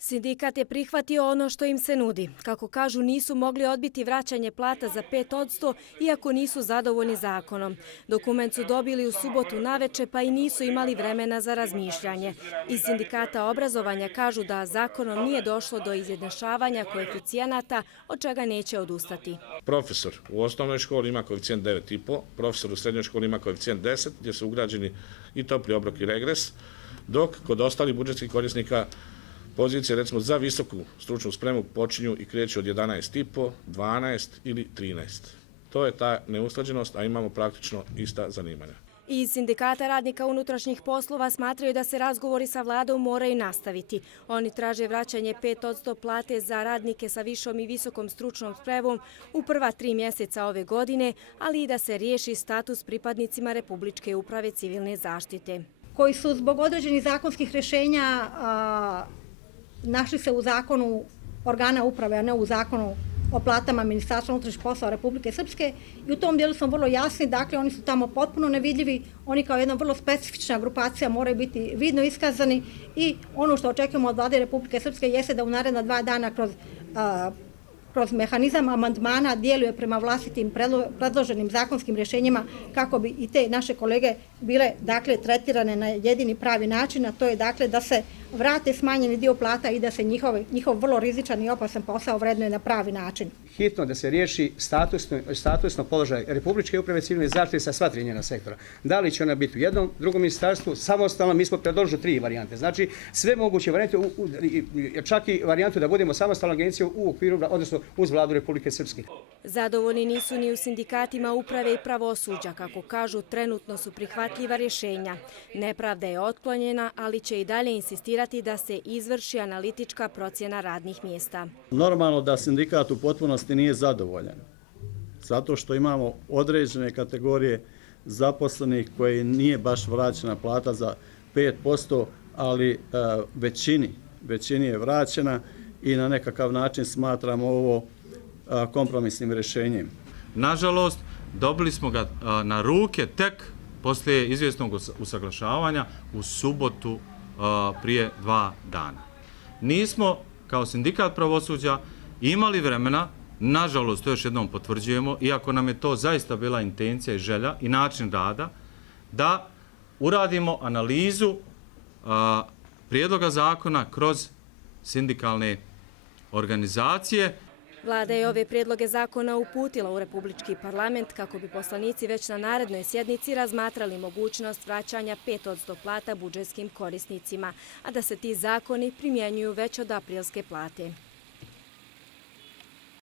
Sindikat je prihvatio ono što im se nudi. Kako kažu, nisu mogli odbiti vraćanje plata za 5%, iako nisu zadovoljni zakonom. Dokument su dobili u subotu naveče, pa i nisu imali vremena za razmišljanje. Iz Sindikata obrazovanja kažu da zakonom nije došlo do izjednačavanja koeficijenata, od čega neće odustati. Profesor u osnovnoj školi ima koeficijent 9,5, profesor u srednjoj školi ima koeficijent 10, gdje su ugrađeni i topli obrok i regres, dok kod ostalih budžetskih korisnika pozicije, recimo za visoku stručnu spremu, počinju i kreću od 11,5, 12 ili 13. To je ta neusklađenost, a imamo praktično ista zanimanja. Iz Sindikata radnika unutrašnjih poslova smatraju da se razgovori sa vladom moraju nastaviti. Oni traže vraćanje 5% plate za radnike sa višom i visokom stručnom spremom u prva 3 mjeseca ove godine, ali i da se riješi status pripadnicima Republičke uprave civilne zaštite. Koji su zbog određenih zakonskih rješenja našli se u zakonu organa uprave, a ne u zakonu o platama Ministarstva unutrašnjih poslova Republike Srpske, i u tom dijelu smo vrlo jasni. Dakle, oni su tamo potpuno nevidljivi, oni kao jedna vrlo specifična grupacija moraju biti vidno iskazani, i ono što očekujemo od vlade Republike Srpske jeste da u naredna 2 dana kroz mehanizam amandmana djeluje prema vlastitim predloženim zakonskim rješenjima kako bi i te naše kolege bile tretirane na jedini pravi način, a to je da se vrate smanjeni dio plata i da se njihov vrlo rizičan i opasan posao vrednuje na pravi način. Hitno da se riješi statusno položaj Republičke uprave civilne zaštite sa sva 3 njena sektora. Da li će ona biti u jednom, drugom ministarstvu, samostalno? Mi smo predložili 3 varijante. Znači, sve moguće varijante, čak i varijantu da budemo samostalna agencija u okviru, odnosno uz vladu Republike Srpske. Zadovoljni nisu ni u sindikatima uprave i pravosuđa. Kako kažu, trenutno su prihvatljiva rješenja. Nepravda je otklonjena, ali će i dalje insistirati da se izvrši analitička procjena radnih mjesta. Normalno da sindikat u potpunosti nije zadovoljan, zato što imamo određene kategorije zaposlenih koji nije baš vraćena plata za 5%, ali većini je vraćena i na nekakav način smatramo ovo kompromisnim rješenjem. Nažalost, dobili smo ga na ruke tek poslije izvjesnog usaglašavanja u subotu prije 2 dana. Nismo kao sindikat pravosuđa imali vremena, nažalost to još jednom potvrđujemo, iako nam je to zaista bila intencija i želja i način rada, da uradimo analizu prijedloga zakona kroz sindikalne organizacije. Vlada je ove prijedloge zakona uputila u Republički parlament kako bi poslanici već na narednoj sjednici razmatrali mogućnost vraćanja 5% plata budžetskim korisnicima, a da se ti zakoni primjenjuju već od aprilske plate.